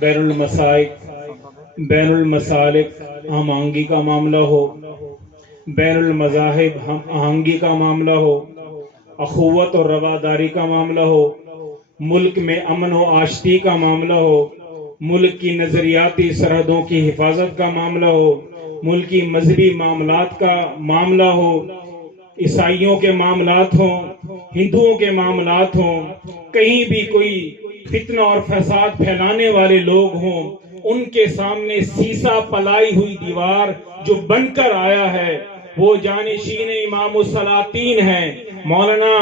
بین المسائق، بین المسالک ہم آہنگی کا معاملہ ہو، بین المذاہب ہم آہنگی کا معاملہ ہو، اخوت اور رواداری کا معاملہ ہو، ملک میں امن و آشتی کا معاملہ ہو، ملک کی نظریاتی سرحدوں کی حفاظت کا معاملہ ہو، ملکی مذہبی معاملات کا معاملہ ہو، عیسائیوں کے معاملات ہوں، ہندوؤں کے معاملات ہوں، کہیں بھی کوئی فتنہ اور فساد پھیلانے والے لوگ ہوں، ان کے سامنے سیسا پلائی ہوئی دیوار جو بن کر آیا ہے وہ جانشین امام السلاطین ہیں مولانا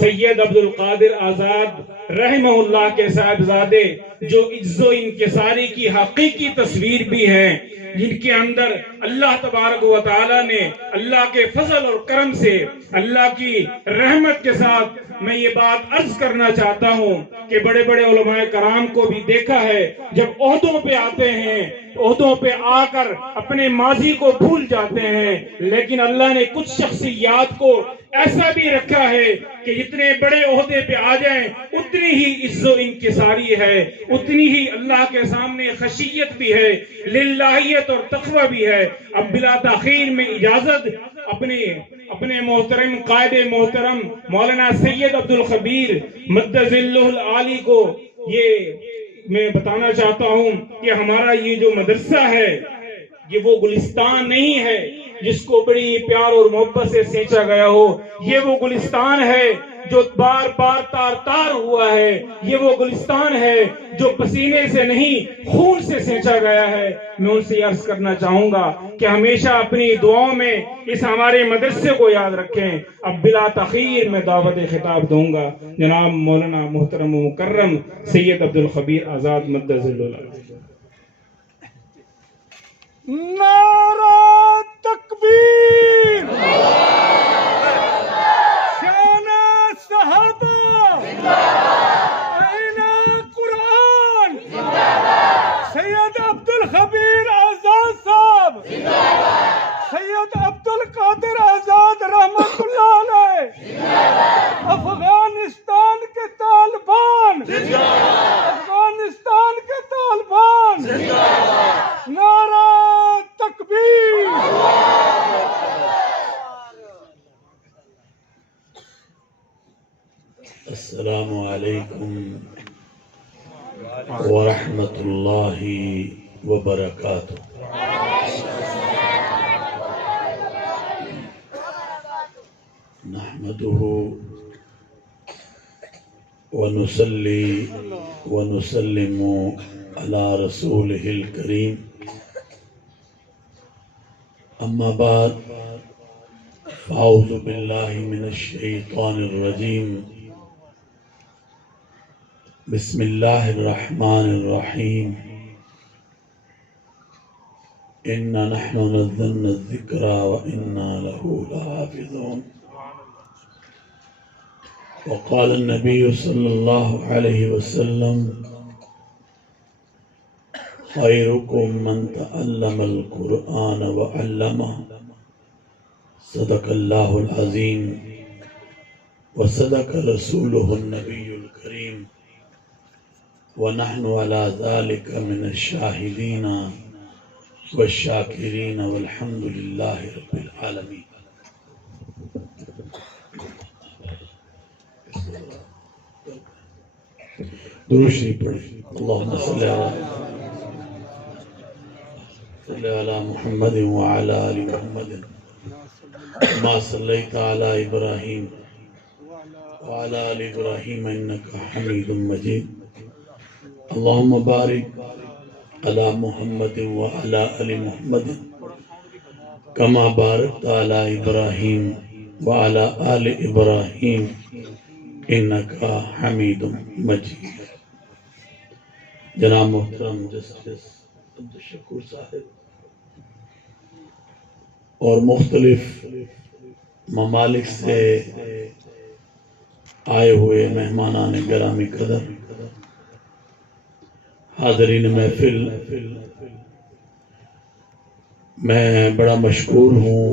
سید عبد القادر آزاد رحمہ اللہ کے صاحبزادے، جو عز و انکساری کی حقیقی تصویر بھی ہے، جن کے اندر اللہ تبارک و تعالی نے اللہ کے فضل اور کرم سے، اللہ کی رحمت کے ساتھ میں یہ بات عرض کرنا چاہتا ہوں کہ بڑے بڑے علماء کرام کو بھی دیکھا ہے جب عہدوں پہ آتے ہیں، عہدوں پہ آ کر اپنے ماضی کو بھول جاتے ہیں، لیکن اللہ نے کچھ شخصیات کو ایسا بھی رکھا ہے کہ جتنے بڑے عہدے پہ آ جائیں اتنی ہی عز و انکساری ہے، اتنی ہی اللہ کے سامنے خشیت بھی ہے، للہیت اور تقوی بھی ہے۔ اب بلا تاخیر میں اجازت اپنے محترم قائد محترم مولانا سید عبد الخبیر مد ظلہ العالی کو یہ میں بتانا چاہتا ہوں کہ ہمارا یہ جو مدرسہ ہے یہ وہ گلستان نہیں ہے جس کو بڑی پیار اور محبت سے سینچا گیا ہو، یہ وہ گلستان ہے جو بار بار تار تار ہوا ہے، یہ وہ گلستان ہے جو پسینے سے نہیں خون سے سینچا گیا ہے۔ میں ان سے عرض کرنا چاہوں گا کہ ہمیشہ اپنی دعاؤں میں اس ہمارے مدرسے کو یاد رکھیں۔ اب بلا تاخیر میں دعوت خطاب دوں گا جناب مولانا محترم و مکرم سید عبد الخبیر آزاد مد ظلہ العالی۔ نعرہ تکبیر، شان صحابہ، آئین قرآن، سید عبد الخبیر آزاد صاحب، سید عبد القادر آزاد رحمت اللہ علیہ، افغانستان کے طالبان، افغانستان کے طالبان، نعرہ تکبیر۔ السلام علیکم ورحمۃ اللہ وبرکاتہ۔ نحمده ونصلي ونسلم على رسوله الكريم، اما بعد فاعوذ باللہ من الشیطان الرجیم، بسم اللہ الرحمن الرحیم، انا نحن نزلنا الذکر وانا له لحافظون۔ وقال النبی صلی اللہ علیہ وسلم خیرکم من تعلم القرآن وعلمہ، صدق اللہ العظیم وصدق رسولہ النبی الکریم، ونحن على ذلك من الشاہدین والشاکرین والحمد للہ رب العالمین۔ درود شریف پڑھیں۔ اللہم صلی علی محمد وعلی آل محمد ما صلیت علی ابراہیم وعلی آل ابراہیم انکا حمید مجید۔ اللہم بارک علی محمد وعلی آل محمد کما بارکت علی ابراہیم وعلی آل ابراہیم انکا حمید مجید۔ جناب محترم جسٹس عبدالشکور صاحب اور مختلف ممالک سے آئے ہوئے مہمانان گرامی قدر، حاضرین محفل، میں بڑا مشکور ہوں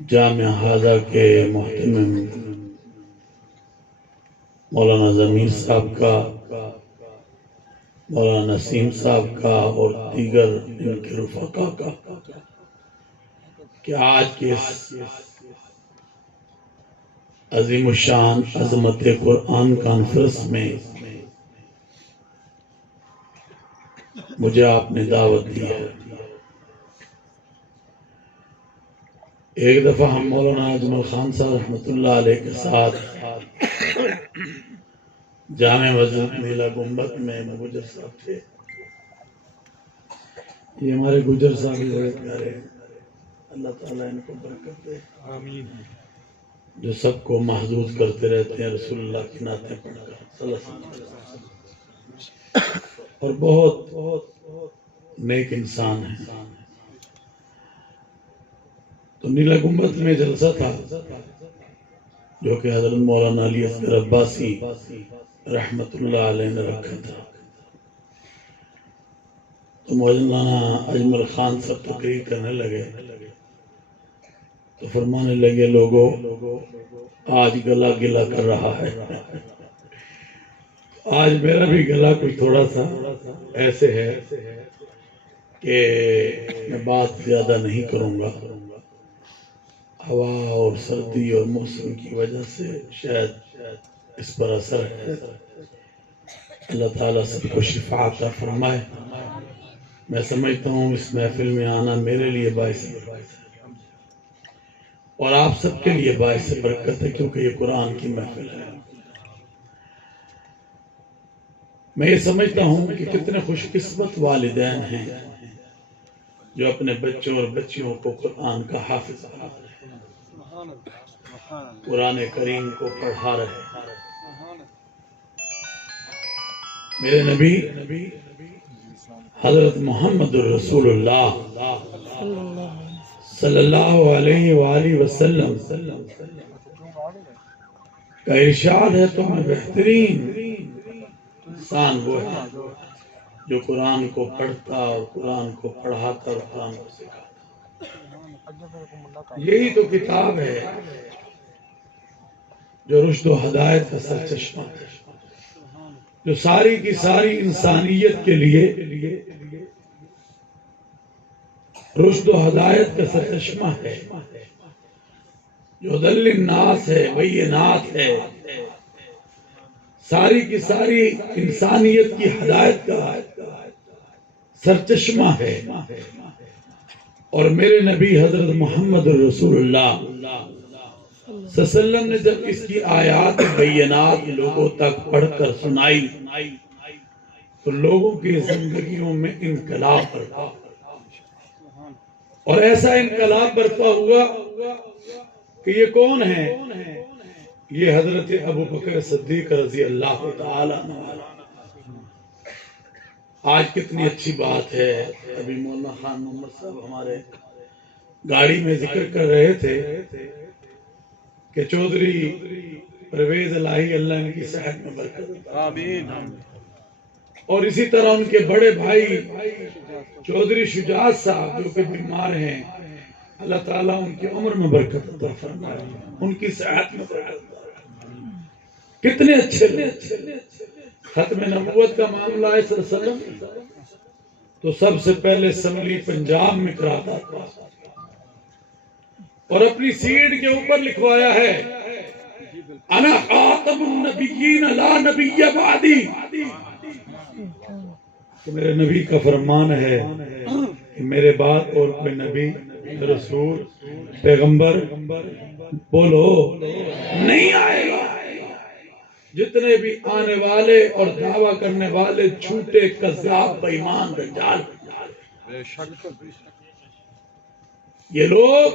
جامعہ ہذا کے محترم مولانا ضمیر صاحب کا، مولانا نسیم صاحب کا اور دیگر ان کے رفقا کا کہ آج کے اس عظیم الشان عظمت قرآن کانفرنس میں مجھے آپ نے دعوت دی ہے۔ ایک دفعہ ہم مولانا اجمل خان صاحب رحمۃ اللہ علیہ کے ساتھ جامع مسجد نیلا گنبد میں گجر صاحب تھے۔ یہ ہمارے گجر صاحب بھی بڑے پیارے ہیں، اللہ تعالیٰ ان کو برکت دے، جو سب کو محظوظ کرتے رہتے ہیں رسول اللہ کی نعتیں پڑھ کر صلی اللہ علیہ وسلم، اور بہت نیک انسان ہیں۔ تو نیلا گنبد میں جلسہ تھا جو کہ حضرت مولانا علی اصغر عباسی رحمت اللہ علیہ نے رکھا تھا۔ تو مولانا اجمل خان صاحب تقریر کرنے لگے تو فرمانے لگے، لوگوں آج گلا گلا کر رہا ہے۔ آج میرا بھی گلا کچھ تھوڑا سا ایسے ہے کہ میں بات زیادہ نہیں کروں گا، ہوا اور سردی اور موسم کی وجہ سے شاید اس پر اثر ہے۔ اللہ تعالیٰ سب کو شفا عطا فرمائے۔ میں سمجھتا ہوں اس محفل میں آنا میرے لیے باعث برکت ہے اور آپ سب کے لیے باعث برکت ہے، کیونکہ یہ قرآن کی محفل ہے۔ میں یہ سمجھتا ہوں کہ کتنے خوش قسمت والدین ہیں جو اپنے بچوں اور بچیوں کو قرآن کا حافظ بنا رہے ہیں، قرآن کریم کو پڑھا رہے ہیں۔ میرے نبی حضرت محمد الرسول اللہ صلی اللہ علیہ وآلہ وسلم کا ارشاد ہے، تو میں بہترین انسان وہ ہے جو قرآن کو پڑھتا اور قرآن کو پڑھاتا اور قرآن کو سکھاتا۔ یہی تو کتاب ہے جو رشد و ہدایت کا سرچشمہ ہے، جو ساری کی ساری انسانیت کے لیے رشد و ہدایت کا سرچشمہ ہے، جو دل الناس ہے، بینات ہے، ساری کی ساری انسانیت کی ہدایت کا سرچشمہ ہے۔ اور میرے نبی حضرت محمد الرسول اللہ صلی اللہ علیہ وسلم نے جب اس کی آیات بینات لوگوں تک پڑھ کر سنائی تو لوگوں کی زندگیوں میں انقلاب برپا، اور ایسا انقلاب برپا ہوا کہ یہ کون ہے؟ یہ حضرت ابو بکر صدیق رضی اللہ تعالی عنہ۔ آج کتنی اچھی بات ہے، ابھی مولانا خان محمد صاحب ہمارے گاڑی میں ذکر کر رہے تھے کہ چودھری پرویز الہی اللہ ان کی صحت میں برکت، آمین، اور اسی طرح ان کے بڑے بھائی چودھری شجاعت صاحب جو کہ بیمار ہیں، اللہ تعالیٰ ان کی عمر میں برکت عطا فرمائے، ان کی صحت میں برکت۔ کتنے اچھے ختم نبوت کا معاملہ ہے صلی اللہ علیہ وسلم تو سب سے پہلے اسمبلی پنجاب میں کراتا تھا اور اپنی سیٹ کے اوپر لکھوایا ہے، انا خاتم النبیین لا نبی بعدی، کہ میرے نبی کا فرمان ہے کہ میرے بعد اور کوئی نبی، رسول، پیغمبر بولو نہیں آئے گا۔ جتنے بھی آنے والے اور دعویٰ کرنے والے جھوٹے کذاب بے ایمان دجال، یہ لوگ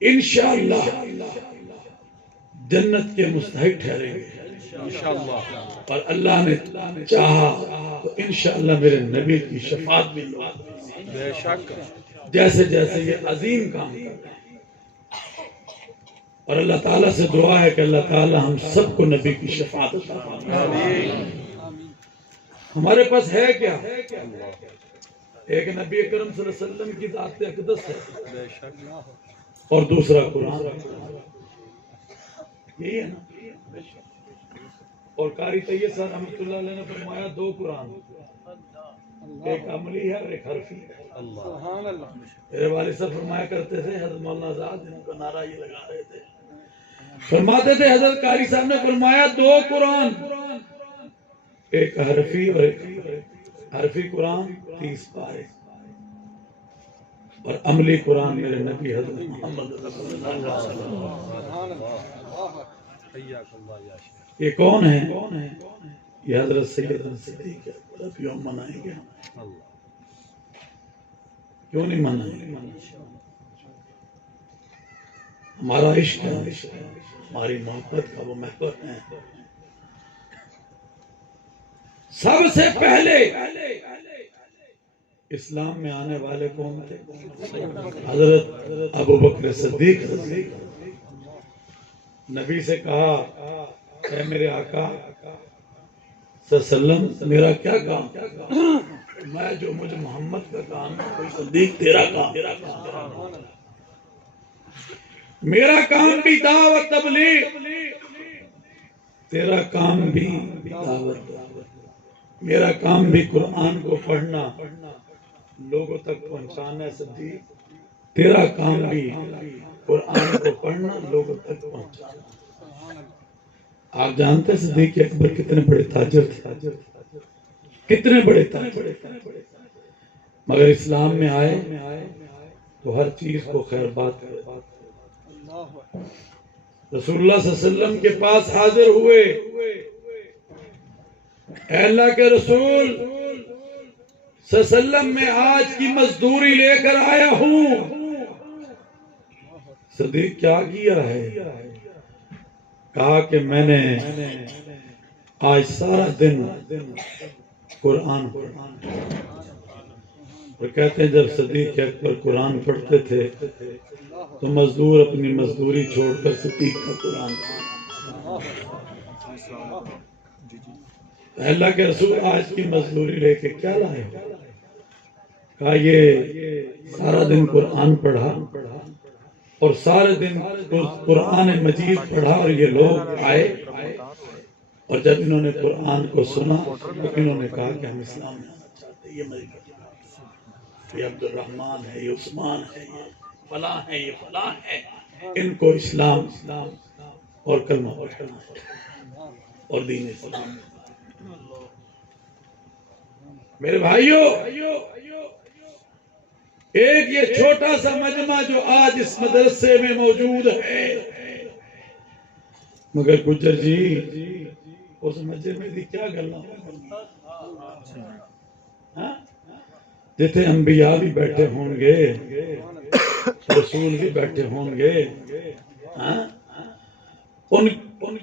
انشاءاللہ جنت کے مستحق ٹھہریں گے، اور اللہ نے چاہا تو انشاءاللہ میرے نبی کی شفاعت بھی لوگ جیسے جیسے یہ عظیم کام کر رہے ہیں۔ اور اللہ تعالیٰ سے دعا ہے کہ اللہ تعالیٰ ہم سب کو نبی کی شفاعت عطا فرمائے۔ ہمارے پاس ہے کیا؟ ایک نبی اکرم صلی اللہ علیہ وسلم کی ذات اقدس ہے اور دوسرا قرآن، یہی ہے نا۔ اور قاری طیب صاحب رحمۃ اللہ علیہ نے فرمایا 2 قرآن، ایک عملی ہے اور ایک حرفی ہے۔ سبحان اللہ۔ میرے والد صاحب فرمایا کرتے تھے، حضرت مولانا آزاد ان کا نعرہ یہ لگا رہے تھے، فرماتے تھے حضرت قاری صاحب نے فرمایا 2 قرآن، ایک حرفی اور ایک حرفی قرآن 30 پارے، اور عملی قرآن میرے نبی حضرت محمد رسول اللہ صلی اللہ علیہ وسلم۔ یہ کون ہے؟ یہ حضرت سیدنا صدیق اکبر۔ اب یوم منائیں گے، کیوں نہیں منائیں گے؟ ہمارا عشق ہے، ہماری محبت کا وہ محبت ہے۔ سب سے پہلے اسلام میں آنے والے کون تھے؟ حضرت ابوبکر صدیق۔ نبی سے کہا، اے میرے آقا صلی اللہ علیہ وسلم، میرا کیا کام؟ میں جو مجھے محمد کا کام ہے، کوئی صدیق تیرا کام۔ میرا کام بھی دعوت تبلیغ، تیرا کام بھی دعوت، میرا کام بھی قرآن کو پڑھنا، لوگوں تک پہنچانا۔ صدیق تیرا کام بھی قرآن کو پڑھنا، لوگوں تک پہنچانا۔ آپ جانتے ہیں صدیق اکبر کتنے بڑے تاجر تھے، کتنے بڑے تاجر، مگر اسلام میں آئے تو ہر چیز کو خیر بات کرے۔ رسول اللہ صلی اللہ علیہ وسلم کے پاس حاضر ہوئے، اے اللہ کے رسول صلی اللہ علیہ وسلم، میں آج کی مزدوری لے کر آیا ہوں۔ صدیق کیا کیا ہے؟ کہا کہ میں نے آج سارا دن قرآن پڑھا۔ اور کہتے ہیں جب صدیق اکبر قرآن پڑھتے تھے تو مزدور اپنی مزدوری چھوڑ کر صدیق کا قرآن پڑھا۔ اللہ کے رسول آج کی مزدوری لے کے کیا لائے ہو؟ کہا یہ سارا دن قرآن پڑھا اور سارے دن قرآن مجید پڑھا، اور یہ لوگ آئے اور جب انہوں نے قرآن کو سنا تو انہوں نے کہا کہ ہم اسلام میں آنا چاہتے ہیں۔ یہ میری بات، یہ عبد الرحمن ہے، یہ عثمان ہے، یہ فلاں ہے، یہ فلاں ہے، ان کو اسلام اور کلمہ پڑھنا اور دین اسلام۔ میرے بھائیوں، ایک یہ چھوٹا سا مجمع جو آج اس مدرسے میں موجود ہے، مگر گجر جی اس مجمع میں کیا گلا جتنے انبیاء بھی بیٹھے ہوں گے، رسول بھی بیٹھے ہوں گے،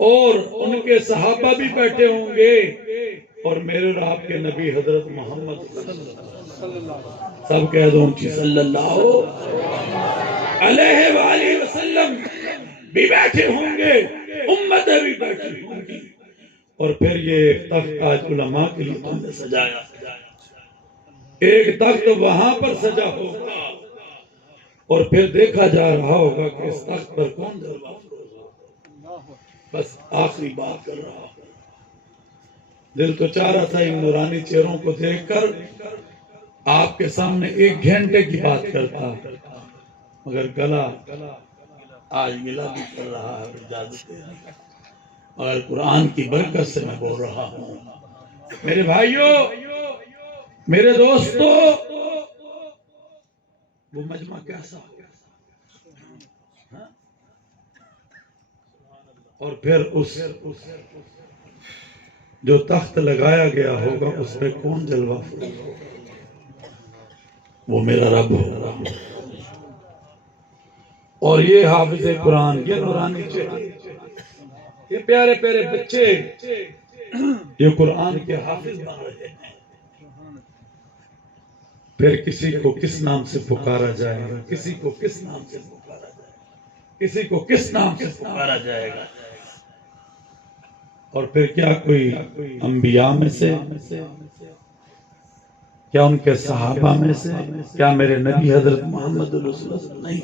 اور ان کے صحابہ بھی بیٹھے ہوں گے، اور میرے اور آپ کے نبی حضرت محمد سب کہہ دو صلی اللہ علیہ وآلہ وسلم بھی بیٹھے ہوں گے، امتیں بھی بیٹھی ہوں گی، اور پھر یہ ایک تخت آج علماء کے لیے تم نے سجایا، ایک تخت وہاں پر سجا ہوگا، اور پھر دیکھا جا رہا ہوگا کہ اس تخت پر کون جلوہ افروز ہوگا۔ بس آخری بات کر رہا ہوں، دل تو چاہ رہا تھا ان نورانی چہروں کو دیکھ کر آپ کے سامنے 1 گھنٹے کی بات کرتا، مگر گلا آج گلا بھی کر رہا ہے، اجازت دے رہا ہے، مگر قرآن کی برکت سے میں بول رہا ہوں۔ میرے بھائیوں، میرے دوستو، وہ مجمع کیسا ہو، اور پھر اس جو تخت لگایا گیا ہوگا اس پہ کون جلوہ افروز ہوگا؟ وہ میرا رب ہوگا، اور یہ حافظ قرآن، یہ نورانی چہرے، یہ پیارے پیارے بچے، یہ قرآن کے حافظ بن رہے ہیں۔ پھر کسی کو کس نام سے پکارا جائے گا، کسی کو کس نام سے پکارا جائے گا، کسی کو کس نام سے پکارا جائے گا، اور پھر کیا کوئی انبیاء میں سے، کیا ان کے صحابہ میں سے، کیا میرے نبی حضرت محمد رسول اللہ نہیں؟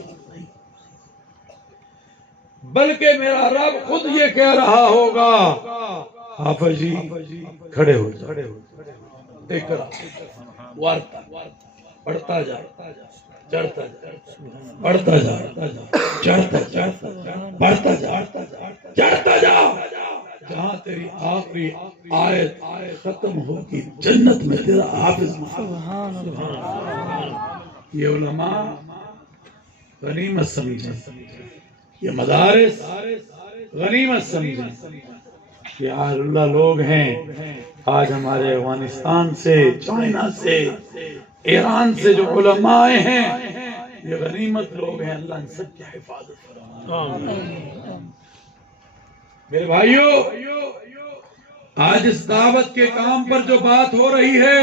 بلکہ میرا رب خود یہ کہہ رہا ہوگا حافظ جی کھڑے ہو جائے، اقرا وارتا پڑھتا جا، چڑھتا جا، پڑھتا جا، چڑھتا جا، پڑھتا جا، چڑھتا جا، جہاں تیری آخری آیت ختم ہوگی جنت میں تیرا حافظ محمد۔ یہ علماء غنیمت سمجھیں، یہ مدارس غنیمت سمجھیں، یہ اہل اللہ لوگ ہیں۔ آج ہمارے افغانستان سے، چائنا سے، ایران سے جو علماء آئے ہیں یہ غنیمت لوگ ہیں، اللہ ان سب کی حفاظت فرمائے۔ میرے بھائیو، آج اس دعوت کے کام پر جو بات ہو رہی ہے،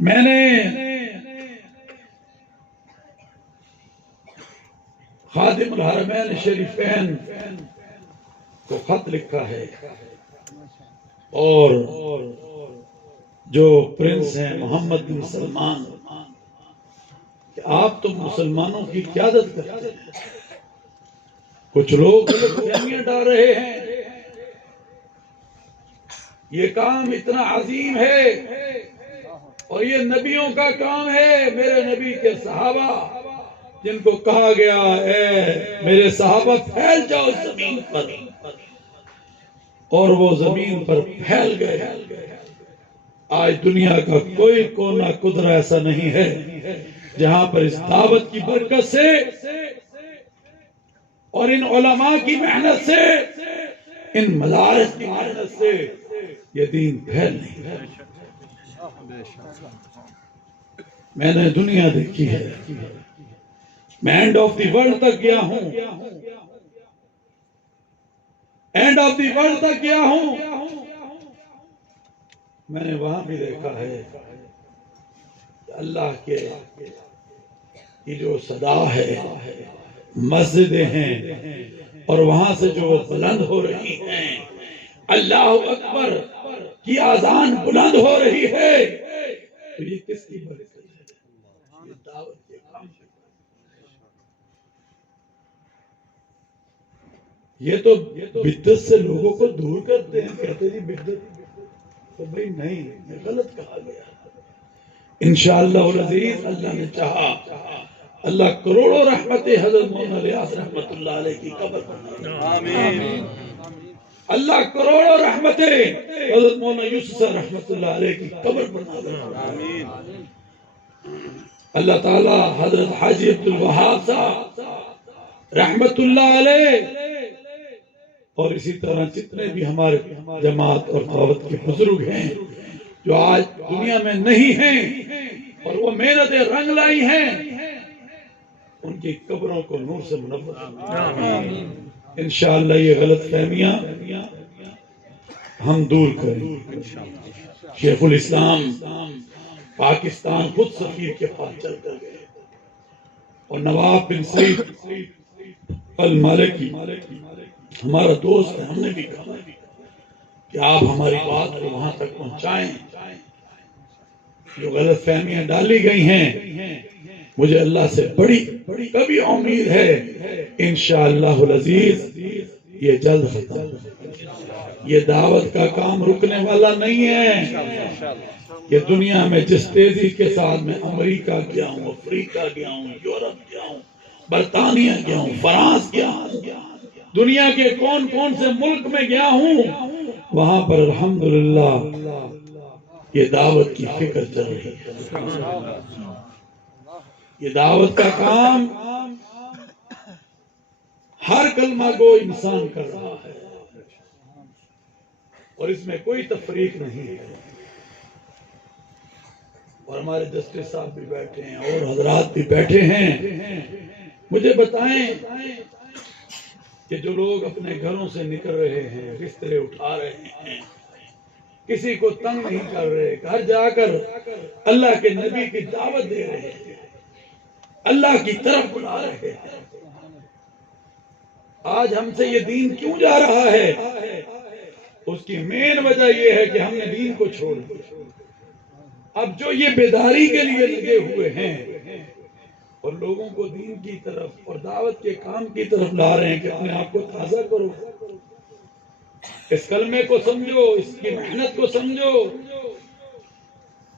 میں نے خادم الحرمین شریفین کو خط لکھا ہے، اور جو پرنس ہیں محمد بن سلمان، کہ آپ تو مسلمانوں کی قیادت کرتے ہیں، کچھ لوگ غلطفہمیاں ڈال رہے ہیں، یہ کام اتنا عظیم ہے اور یہ نبیوں کا کام ہے۔ میرے نبی کے صحابہ جن کو کہا گیا ہے میرے صحابہ پھیل جاؤ زمین پر، اور وہ زمین پر پھیل گئے۔ آج دنیا کا کوئی کونا قدرہ ایسا نہیں ہے جہاں پر اس دعوت کی برکت سے اور ان علماء کی محنت سے، ان مدارس کی محنت سے یہ دین پھیل نہیں ہے۔ میں نے دنیا دیکھی ہے، میں اینڈ آف دی ورلڈ تک گیا ہوں، اینڈ آف دی ورلڈ تک گیا ہوں، میں نے وہاں بھی دیکھا ہے کہ اللہ کے کی جو صدا ہے، مسجدیں ہیں اور وہاں سے جو بلند ہو رہی ہیں، اللہ اکبر کی آذان بلند ہو رہی ہے، تو یہ کس کی برکت ہے؟ یہ دعوت کے کام ہے۔ یہ تو بدعت سے لوگوں کو دور کرتے ہیں، کہتے جی بدعت، تو بھئی نہیں، یہ غلط کہا گیا۔ انشاءاللہ العزیز اللہ نے چاہا، اللہ کروڑوں رحمتیں حضرت مولانا الیاس رحمت اللہ علیہ کی قبر پر، آمین۔ اللہ کروڑوں رحمتیں حضرت مولانا یوسف رحمت اللہ علیہ کی قبر پر، آمین۔ اللہ تعالی حضرت حاجی عبدالوہاب صاحب رحمت اللہ علیہ اور اسی طرح جتنے بھی ہمارے جماعت اور دعوت کے بزرگ ہیں جو آج دنیا میں نہیں ہیں اور وہ محنت رنگ لائی ہیں، ان کی قبروں کو نور سے منور فرمائے۔ انشاءاللہ یہ غلط فہمیاں ہم دور کریں۔ شیخ الاسلام پاکستان خود سفیر کے پاس چل کر گئے اور نواب بن سعید المالکی ہمارا دوست ہے، ہم نے بھی کہا کہ آپ ہماری بات کو وہاں تک پہنچائیں، جو غلط فہمیاں ڈالی گئی ہیں مجھے اللہ سے بڑی کبھی امید ہے انشاءاللہ العزیز یہ جلد ختم۔ یہ دعوت کا کام رکنے والا نہیں ہے۔ یہ دنیا میں جس تیزی کے ساتھ میں امریکہ گیا ہوں، افریقہ گیا ہوں، یورپ گیا ہوں، برطانیہ گیا ہوں، فرانس گیا ہوں، دنیا کے کون کون سے ملک میں گیا ہوں، وہاں پر الحمدللہ یہ دعوت کی فکر چل رہی ہے۔ یہ دعوت کا کام ہر کلمہ گو انسان کر رہا ہے اور اس میں کوئی تفریق نہیں ہے۔ اور ہمارے جسٹس صاحب بھی بیٹھے ہیں اور حضرات بھی بیٹھے ہیں، مجھے بتائیں کہ جو لوگ اپنے گھروں سے نکل رہے ہیں، بسترے اٹھا رہے ہیں، کسی کو تنگ نہیں کر رہے، گھر جا کر اللہ کے نبی کی دعوت دے رہے ہیں، اللہ کی طرف بلا رہے ہیں، آج ہم سے یہ دین کیوں جا رہا ہے؟ اس کی مین وجہ یہ ہے کہ ہم نے دین کو چھوڑ دیا۔ اب جو یہ بیداری کے لیے لگے ہوئے ہیں اور لوگوں کو دین کی طرف اور دعوت کے کام کی طرف لا رہے ہیں کہ اپنے آپ کو تازہ کرو، اس کلمے کو سمجھو، اس کی محنت کو سمجھو،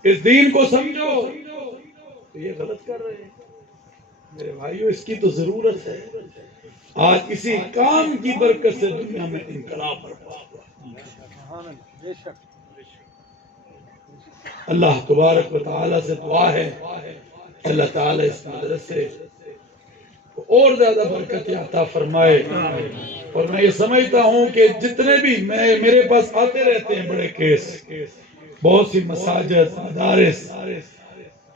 اس دین کو سمجھو، تو یہ غلط کر رہے ہیں میرے بھائیو۔ اس کی تو ضرورت ہے۔ آج اسی کام کی برکت سے دنیا میں انقلاب برپا ہوا۔ اللہ تبارک و تعالیٰ سے دعا ہے اللہ تعالیٰ اس مدرسے کو اور زیادہ برکت عطا فرمائے۔ اور میں یہ سمجھتا ہوں کہ جتنے بھی میرے پاس آتے رہتے ہیں بڑے کیس، بہت سی مساجد مدارس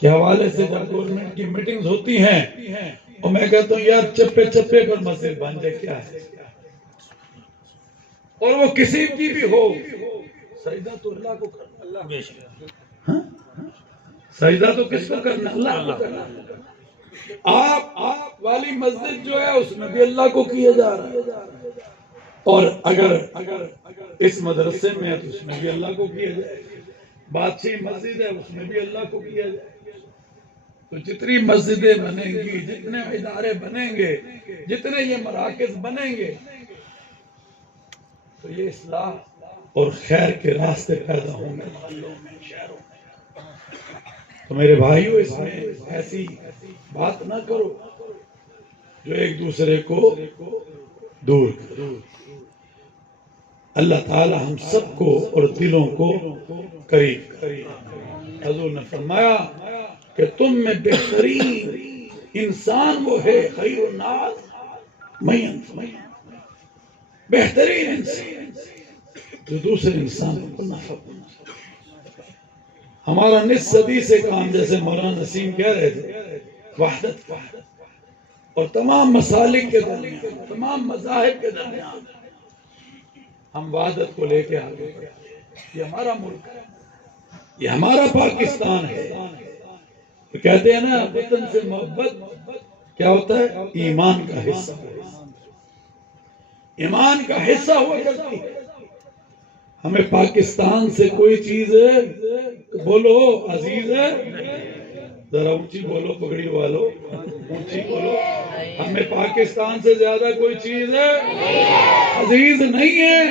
کے حوالے سے جب گورنمنٹ کی میٹنگز ہوتی ہیں اور میں کہتا ہوں یار چپے چپے پر مسجد بن جائے کیا ہے، اور وہ کسی کی بھی ہو، سجدہ تو اللہ کو کرنا، سجدہ تو کس کو کرنا؟ اللہ کو کرنا۔ آپ والی مسجد جو ہے اس میں بھی اللہ کو کیا جا رہا ہے، اور اگر اس مدرسے میں ہے تو اس میں بھی اللہ کو کیا جائے، بادشاہی مسجد ہے اس میں بھی اللہ کو کیا جائے۔ تو جتنی مسجدیں بنیں گی، جتنے ادارے بنیں گے، جتنے یہ مراکز بنیں گے، تو یہ اصلاح اور خیر کے راستے پیدا ہوں گے محلوں میں، شہروں میں۔ تو میرے بھائیو اس میں ایسی بات نہ کرو جو ایک دوسرے کو دور کرو۔ اللہ تعالی ہم سب کو اور دلوں کو قریب کرے۔ حضور نے فرمایا کہ تم میں بہترین انسان وہ ہے خیر الناس من ينفع، بہترین انسان جو دوسرے انسان کو نفع پہنچائے۔ ہمارا نصف صدی سے کام، جیسے مولانا نسیم کہہ رہے تھے، وحدت اور تمام مسالک کے درمیان، تمام مذاہب کے درمیان ہم وحدت کو لے کے آگے بڑھیں۔ یہ ہمارا ملک ہے، یہ ہمارا پاکستان ہے۔ تو کہتے ہیں نا وطن سے محبت کیا ہوتا ہے؟ ایمان کا حصہ، ایمان کا حصہ ہوا کرتی ہے۔ ہمیں پاکستان سے کوئی چیز بولو عزیز ہے، ذرا اونچی بولو پگڑی والو، اونچی بولو، ہمیں پاکستان سے زیادہ کوئی چیز عزیز نہیں ہے۔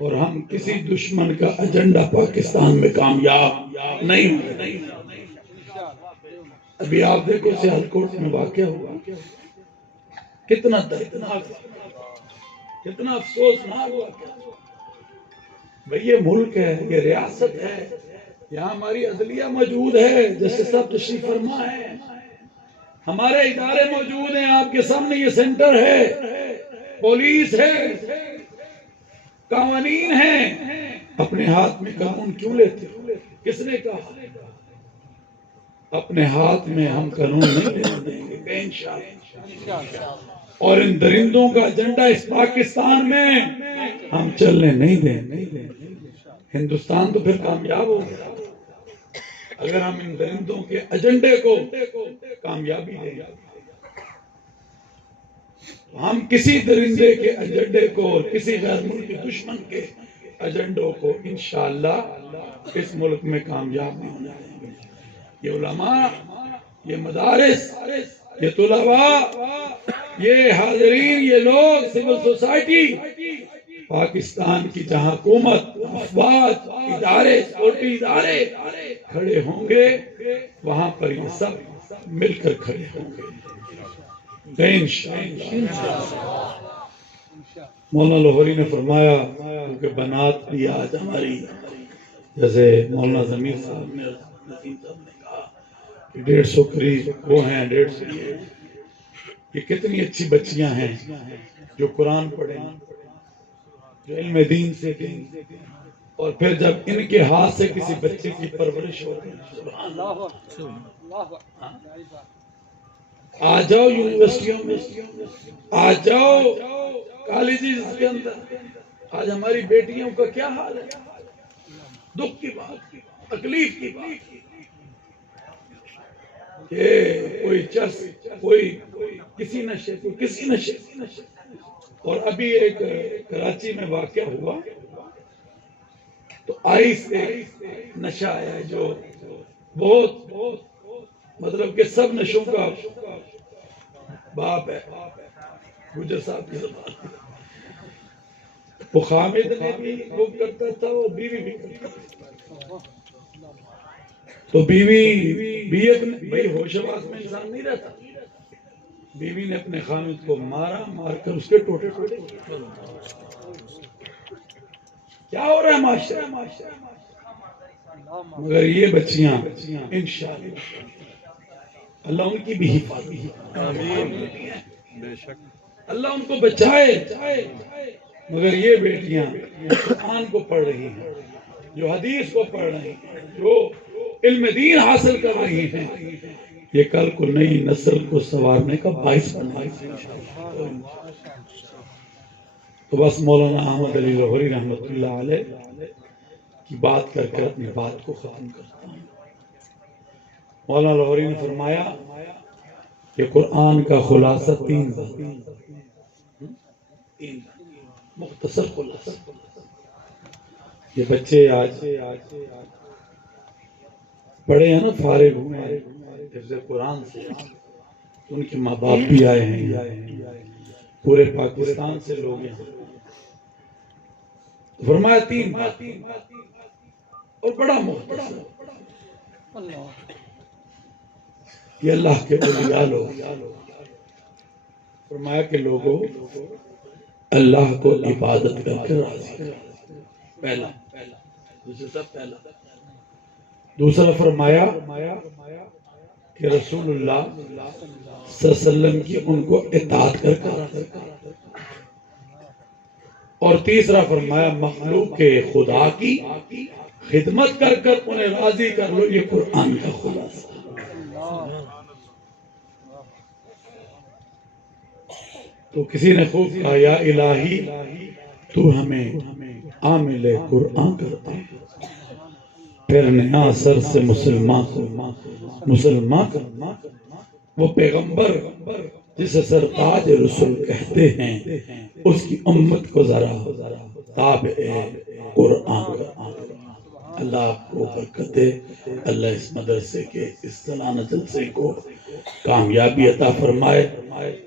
اور ہم کسی دشمن کا ایجنڈا پاکستان میں کامیاب نہیں ہوئے۔ ابھی آپ دیکھو سیالکوٹ میں واقعہ ہوا، کتنا دردناک، کتنا افسوسناک ہوا۔ بھئی یہ ملک ہے، یہ ریاست ہے، یہاں ہماری عدلیہ موجود ہے، جسٹس صاحب تشریف فرما ہے، ہمارے ادارے موجود ہیں، آپ کے سامنے یہ سینٹر ہے، پولیس ہے، قوانین ہیں۔ اپنے ہاتھ میں قانون کیوں لیتے ہو؟ کس نے کہا؟ اپنے ہاتھ میں ہم قانون نہیں لینے دیں گے انشاءاللہ، اور ان درندوں کا ایجنڈا اس پاکستان میں ہم چلنے نہیں دیں گے۔ ہندوستان تو پھر کامیاب ہو گیا اگر ہم ان درندوں کے ایجنڈے کو کامیابی دیں گے۔ ہم کسی درندے کے ایجنڈے کو اور کسی غیر ملکی دشمن کے ایجنڈوں کو انشاءاللہ اس ملک میں کامیاب نہیں ہونے دیں گے۔ یہ علماء، یہ مدارس، یہ طلباء، یہ حاضرین، یہ لوگ، سول سوسائٹی، پاکستان کی جہاں حکومت، افواج، ادارے، سیکورٹی ادارے کھڑے ہوں گے، وہاں پر یہ سب مل کر کھڑے ہوں گے انشاءاللہ۔ مولانا لاہوری نے فرمایا، کیونکہ بنات بھی آج ہماری، جیسے مولانا ضمیر صاحب نے، نسیم صاحب نے کہا کہ 150 قریب وہ ہیں، 150 یہ کتنی اچھی بچیاں ہیں جو قرآن پڑھیں، جو علم دین سے دیں، اور پھر جب ان کے ہاتھ سے کسی بچے کی پرورش ہوتی ہے، آ جاؤ یونیورسٹیوں میں، آ جاؤ کالجز کے اندر، آج ہماری بیٹیوں کا کیا حال ہے؟ دکھ کی بات، تکلیف کی بات کہ کوئی چرس، کوئی کسی نشے، کوئی کسی نشے۔ اور ابھی ایک کراچی میں واقعہ ہوا تو آئس سے نشہ آیا ہے جو بہت مطلب کہ سب نشوں کا باپ ہے، گجر صاحب کی زبان۔ وہ خامد نے بھی وہ کرتا تھا، وہ بیوی بھی کرتا تھا۔ تو بیوی اپنے بھائی ہوش آواز میں انسان نہیں رہتا، بیوی نے اپنے خامد کو مارا، مار کر اس کے ٹوٹے ٹوٹے۔ کیا ہو رہا ہے معاشرے؟ مگر یہ بچیاں انشاءاللہ اللہ ان کی بھی حفاظت، اللہ ان کو بچائے۔ مگر یہ بیٹیاں قرآن کو پڑھ رہی ہیں، جو حدیث کو پڑھ رہی ہیں، جو علم دین حاصل کر رہی ہیں، یہ کل کو نئی نسل کو سنوارنے کا باعث بنائے گی۔ تو بس مولانا احمد علی لاہوری رحمۃ اللہ علیہ کی بات کر کر اپنی بات کو ختم کرتا ہوں۔ مولانا لاہوری نے فرمایا کہ قرآن کا خلاصہ تین مختصر خلاصہ۔ یہ بچے آج پڑھے ہیں نا، فارغ ہوئے ہیں حفظ قرآن سے، ان کے ماں باپ بھی آئے ہیں، پورے پاکستان سے لوگ ہیں۔ فرمایا تین بات اور بڑا مختصر، یہ اللہ کے اولیاء لوگ۔ فرمایا کہ لوگوں اللہ کو عبادت کر کے راضی کرو، پہلا پہلا۔ دوسرا فرمایا کہ رسول اللہ صلی اللہ علیہ وسلم کی ان کو اطاعت کر کے، اور تیسرا فرمایا مخلوق کے خدا کی خدمت کر کر انہیں راضی کر لو۔ یہ قرآن کا خلاصہ۔ تو کسی نے خوب کہا یا الہی تو ہمیں عامل قرآن کر دے، پھر نیا سر سے مسلمان کرنا۔ وہ پیغمبر جسے سرتاج رسول کہتے ہیں، اس کی امت کو ذرا تابع قرآن کرنا۔ اللہ آپ کو برکت دے، اللہ اس مدرسے کے اس سالانہ جلسے کو کامیابی عطا فرمائے۔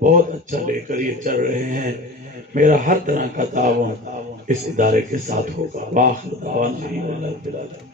بہت اچھا لے کر یہ چل رہے ہیں، میرا ہر طرح کا تعاون اس ادارے کے ساتھ ہوگا۔ باخر دعوانا الحمدللہ رب العالمین۔